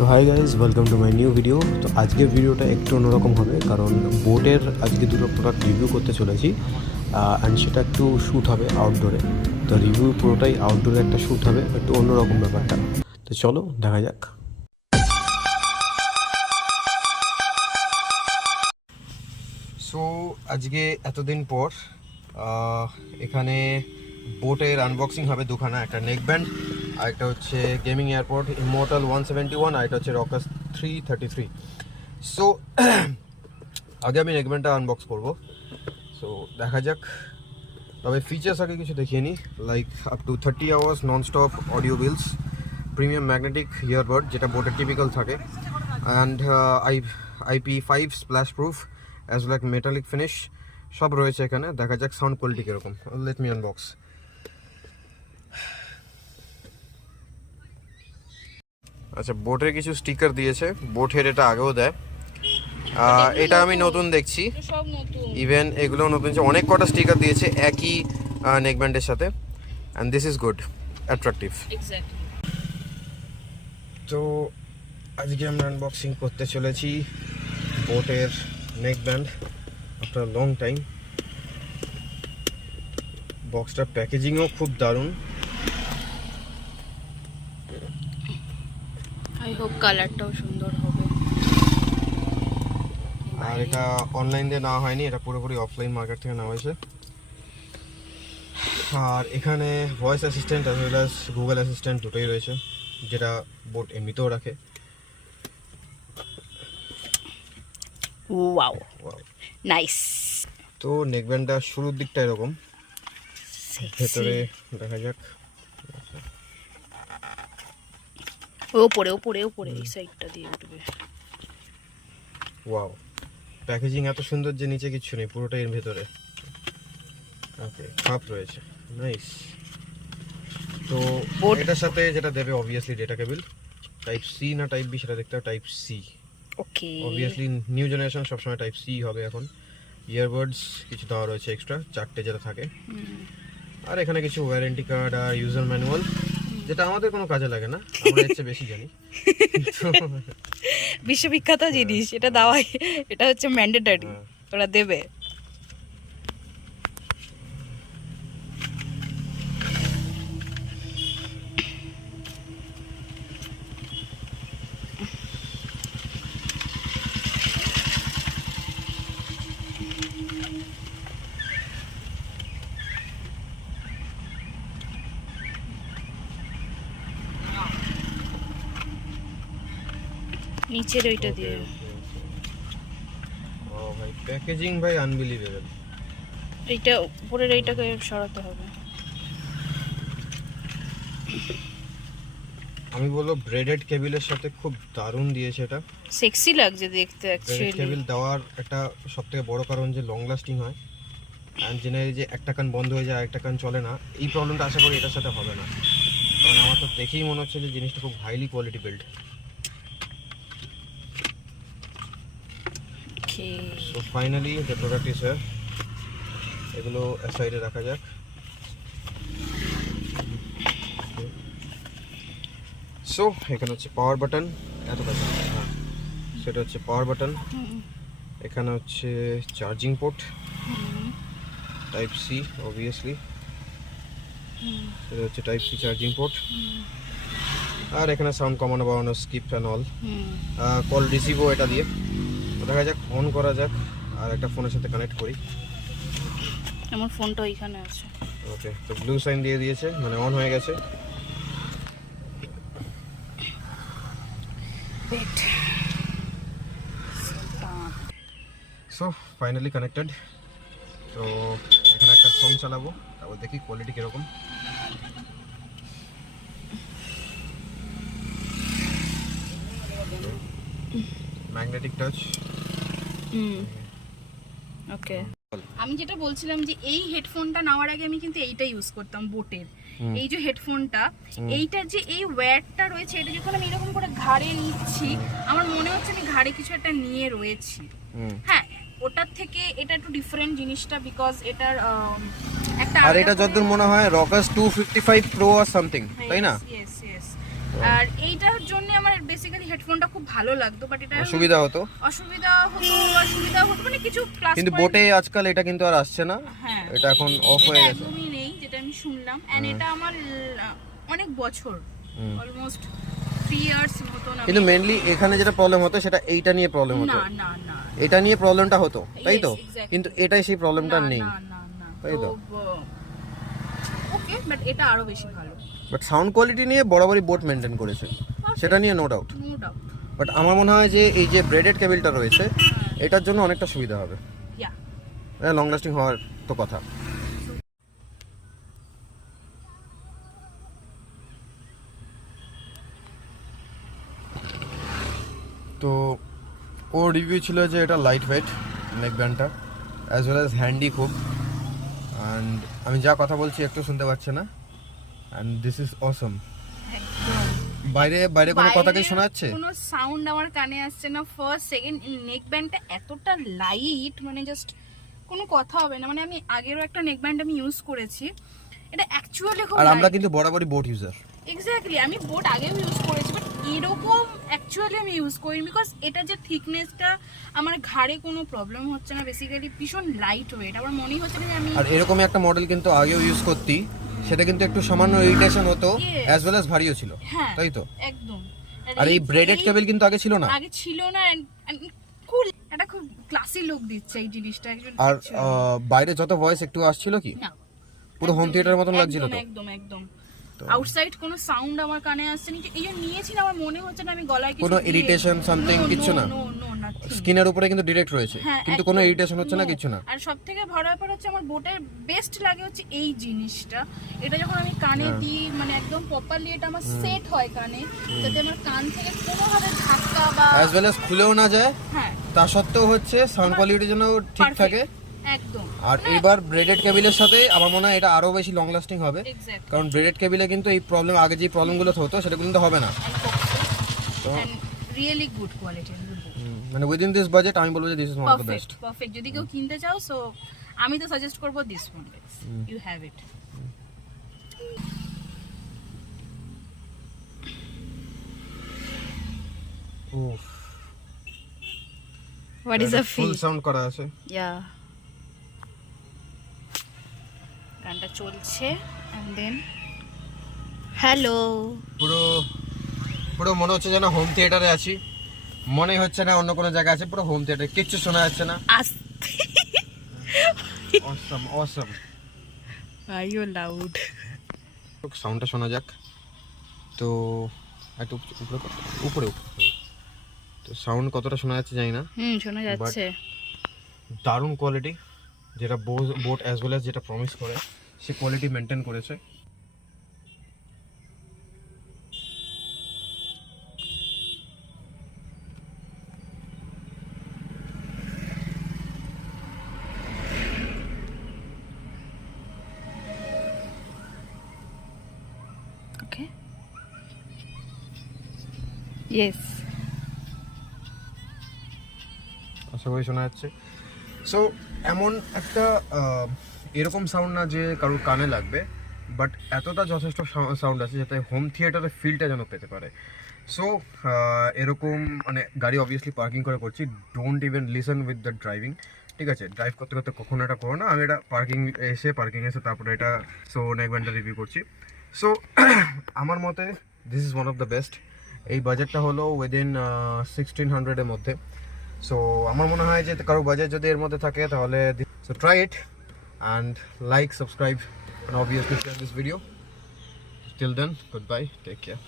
তো hi guys, welcome to my new video. তো আজকের ভিডিওটা একটু অন্যরকম হবে, কারণ বোটের আজকে দুটো প্রোডাক্ট রিভিউ করতে চলেছি অ্যান্ড সেটা একটু শ্যুট হবে আউটডোরে। তো রিভিউ পুরোটাই আউটডোরে একটা শ্যুট হবে, একটু অন্যরকম ব্যাপারটা। তো চলো দেখা যাক। সো আজকে এতদিন পর এখানে বোটের আনবক্সিং হবে দুখানা, একটা নেক ব্যান্ড আর একটা হচ্ছে গেমিং এয়ারপড ইমর্টাল 171 আর এটা হচ্ছে রকার্স 333। সো আগে আমি নেক ব্যান্ডটা আনবক্স করবো, সো দেখা যাক। তবে ফিচার্স আগে কিছু দেখিয়ে নিই, like up to 30 hours non stop audio bills, premium magnetic earbud যেটা বোটের টিপিক্যাল থাকে, and IP5 splash proof as like metallic finish সব রয়েছে এখানে। দেখা যাক সাউন্ড কোয়ালিটি কীরকম। Let me unbox. আচ্ছা, বোটের কিছু স্টিকার দিয়েছে, বোটের এটা আগেও দেয়, এটা আমি নতুন দেখছি, ইভেন এগুলো নতুন, অনেক কটা স্টিকার দিয়েছে একই নেকব্যান্ডের সাথে, and this is good, attractive. তো আজকে আমরা আনবক্সিং করতে চলেছি বোটের নেকব্যান্ড আফটার লং টাইম। বক্সটার প্যাকেজিংও খুব দারুণ। আই হোপ কালারটাও সুন্দর হবে। আর এটা অনলাইন দিয়ে নেওয়া হয়নি, এটা পুরোপুরি অফলাইন মার্কেট থেকে নেওয়া হয়েছে। আর এখানে voice assistant as well as Google assistant দুটোই রয়েছে, যেটা বোট এমনিতেও রাখে। Wow, nice. তো নেকব্যান্ডটা শুরুর দিকটা এরকম, ভেতরে দেখা যাক। ওপরে ওপরে ওপরে এই সাইডটা দিয়ে উঠবে। ওয়াও, প্যাকেজিং এত সুন্দর যে নিচে কিচ্ছু নেই, পুরোটাই এর ভেতরে। ওকে, কাপ রয়েছে, নাইস। তো এটার সাথে যেটা দেবে obviously data cable, type C না টাইপ বি সেটা দেখতে হবে, type C. Okay, obviously new generation সবসময় টাইপ সি হবে এখন। ইয়ারবাডস কিছু দেওয়া রয়েছে এক্সট্রা, 4টে যেটা থাকে। আর এখানে কিছু ওয়ারেন্টি কার্ড আর ইউজার ম্যানুয়াল, যেটা আমাদের কোনো কাজে লাগে না, আমরা এর চেয়ে বেশি জানি। বিশ্ববিখ্যাত জিনিস এটা দেওয়াই, এটা হচ্ছে ম্যান্ডেটরি, ওরা দেবে। নিচের ওইটা দিয়ে। ও ভাই, প্যাকেজিং ভাই আনবিলিভেবল। এইটা উপরের এইটাকে সরাতে হবে। আমি বলবো ব্রেডেড কেবিলের সাথে খুব দারুণ দিয়েছে এটা, সেক্সি লাগছে দেখতে ব্রেডেড অ্যাকচুয়ালি। কেবিল দেওয়ার একটা সবথেকে বড় কারণ যে লং লাস্টিং হয়, অ্যান্ড জেনারেলি যে একটা কান বন্ধ হয়ে যায় একটা কান চলে না, এই প্রবলেমটা আশা করি এটার সাথে হবে না। কারণ আমার তো দেখেই মনে হচ্ছে যে জিনিসটা খুব highly quality build. So finally the product is here. এগুলো সাইডে রাখা যাক। সো এখানে হচ্ছে পাওয়ার বাটন, এত কাছে, সেটা হচ্ছে পাওয়ার বাটন। এখানে হচ্ছে charging port, type C obviously, এটা হচ্ছে টাইপ সি চার্জিং পোর্ট। আর এখানে সাউন্ড কমানো বাড়ানো, স্কিপ অ্যান্ড অল, কল রিসিভও এটা দিয়ে। দেখা যাক, অন করা যাক আর একটা ফোনের সাথে কানেক্ট করি। আমার ফোনটা ওইখানে আছে। ওকে, তো ব্লু সাইন দিয়ে দিয়েছে, মানে অন হয়ে গেছে। So finally connected. তো এখানে একটা সং চালাবো, তারপর দেখি কোয়ালিটি কীরকম। Magnetic touch. ওকে, আমি যেটা বলছিলাম যে এই হেডফোনটা নেওয়ার আগে আমি কিন্তু এইটা ইউজ করতাম বোটের। এই যে হেডফোনটা, এইটার যে এই ওয়্যারটা রয়েছে, এটা যখন আমি এরকম করে ঘাড়ে নিচ্ছি, আমার মনে হচ্ছে আমি ঘাড়ে কিছু একটা নিয়ে রয়েছি। হ্যাঁ, ওটার থেকে এটা একটু ডিফারেন্ট জিনিসটা, বিকজ এটার একটা, আর এটা যতদূর মনে হয় রকার্স 255 প্রো আর সামথিং, তাই না? Yes yes. আর এইটার জন্য আমার বেশ বেসিক্যালি হেডফোনটা খুব ভালো লাগতো, বাট এটা অসুবিধা হতো মানে কিছু প্লাস কিন্তু বোটে আজকাল এটা কিন্তু আর আসছে না, হ্যাঁ এটা এখন অফ হয়ে গেছে। একদমই নেই যেটা আমি শুনলাম। এন্ড এটা আমার অনেক বছর, অলমোস্ট 3 ইয়ার্স মতন। কিন্তু মেইনলি এখানে যেটা প্রবলেম হতো সেটা এইটা নিয়ে প্রবলেম হতো, না না না এটা নিয়ে প্রবলেমটা হতো, তাই তো? Yes, exactly. কিন্তু এটাই সেই প্রবলেমটা নেই, না না না তাই তো? ওকে, বাট এটা আরো বেশি ভালো। বাট সাউন্ড কোয়ালিটি নিয়ে বরাবরই বোট মেনটেন করেছে, সেটা নিয়ে no doubt. No doubt. But আমার মনে হয় যে এই যে ব্রেডেড কেবলটা রয়েছে এটার জন্য অনেকটা সুবিধা হবে, ইয়া লং লাস্টিং হওয়ার তো কথা। তো ও রিভিউ ছিল যে এটা লাইট ওয়েট নেক ব্যান্ডটা, অ্যাজ ওয়েল অ্যাজ হ্যান্ডি খুব। অ্যান্ড আমি যা কথা বলছি একটু শুনতে পাচ্ছে না, অ্যান্ড দিস ইজ অসম। বাইরে বাইরে কোনো কথা কি শোনা যাচ্ছে? কোনো সাউন্ড আমার কানে আসছে না। ফার্স্ট সেকেন্ড নেক ব্যান্ডটা এতটা লাইট, মানে জাস্ট কোনো কথা হবে না। মানে আমি আগেরও একটা নেক ব্যান্ড আমি ইউজ করেছি, এটা অ্যাকচুয়ালি খুব আর আমরা কিন্তু বরাবরই বোট ইউজার। এক্স্যাক্টলি, আমি বোট আগেও ইউজ করেছি, বাট এরকম অ্যাকচুয়ালি আমি ইউজ করিনি, বিকজ এটা যে থিকনেসটা আমার ঘাড়ে কোনো প্রবলেম হচ্ছে না। বেসিক্যালি ভীষণ লাইট ওয়েট, আমার মনেই হচ্ছে না যে আমি। আর এরকমই একটা মডেল কিন্তু আগেও ইউজ করতি, সেটা কিন্তু একটু সামান্য ইরিটেশন হতো, অ্যাজ ওয়েল অ্যাজ ভারীও ছিল, তাই তো? একদম। আর এই ব্রেডেড কেবল কিন্তু আগে ছিল না, কুল, এটা খুব ক্লাসি লুক দিচ্ছে এই জিনিসটা। আর বাইরে যত ভয়েস একটু আসছিল কি পুরো হোম থিয়েটারের মতন লাগছিল তো। একদম একদম। আউটসাইড কোনো সাউন্ড আমার কানে আসছে না, এই যে নিয়েছি না, আমার মনে হচ্ছে না আমি গলায় কিছু কোনো ইরিটেশন সামথিং কিছু না, স্কিনের উপরে কিন্তু ডাইরেক্ট রয়েছে, কিন্তু কোনো ইরিটেশন হচ্ছে না, কিছু না। আর সবথেকে বড় ব্যাপার হচ্ছে আমার বোটের বেস্ট লাগে হচ্ছে এই জিনিসটা, এটা যখন আমি কানে দিই মানে একদম প্রপারলি এটা আমার সেট হয় কানে, যাতে আমার কান থেকে কোনোভাবে ধাক্কা বা অ্যাজ ওয়েল অ্যাজ খুলেও না যায়, হ্যাঁ তা সত্ত্বেও হচ্ছে সাউন্ড কোয়ালিটির জন্য ঠিক থাকে একদম। আর এবার ব্রেডেড কেবলের সাথে আমার মনে হয় এটা আরো বেশি লং লাস্টিং হবে, Exactly. কারণ ব্রেডেড কেবলে কিন্তু এই প্রবলেম আগে যে প্রবলেমগুলো হতো সেটা কিন্তু হবে না। তো রিয়েলি গুড কোয়ালিটি মানে উইদিন দিস বাজেট আমি বলবো যে this is one of the best. Perfect. যদি কেউ কিনতে চাও, সো আমি তো সাজেস্ট করব this one, you have it. উফ, what is a full feel? Sound করা আছে, ইয়া, গানটা চলছে এন্ড দেন হ্যালো। পুরো পুরো মনে হচ্ছে যেন হোম থিয়েটারে আছি, মনে হচ্ছে না অন্য কোনো জায়গায় আছে, পুরো হোম থিয়েটার, কিচ্ছু শোনা যাচ্ছে না। অসম অসম, আর ইউ লাউড। সাউন্ডটা শোনা যাক তো, একটু উপরে উপরে তো সাউন্ড কতটা শোনা যাচ্ছে জানি না, শোনা যাচ্ছে। দারুণ কোয়ালিটি, যেটা বোট অ্যাজ ওয়েল অ্যাজ যেটা প্রমিস করে সে কোয়ালিটি মেনটেন করেছে। ওকে, ইয়েস, আশা করি শোনা যাচ্ছে। সো এমন একটা এরকম সাউন্ড না যে কারোর কানে লাগবে, বাট এতটা যথেষ্ট সাউন্ড আছে যাতে হোম থিয়েটারের ফিলটা যেন পেতে পারে। সো এরকম মানে গাড়ি অবভিয়াসলি পার্কিং করে করছি, don't even listen with the driving, ঠিক আছে? ড্রাইভ করতে করতে কখনো এটা করো না। আমি এটা পার্কিং এসে তারপরে এটা সো নেক ব্যান্ডটা রিভিউ করছি। সো আমার মতে this is one of the best. এই বাজেটটা হলো উইদিন 1600 এর মধ্যে। সো আমার মনে হয় যে কারো বাজেট যদি এর মধ্যে থাকে তাহলে so try it and like, subscribe and obviously share this video. Till then, goodbye, take care.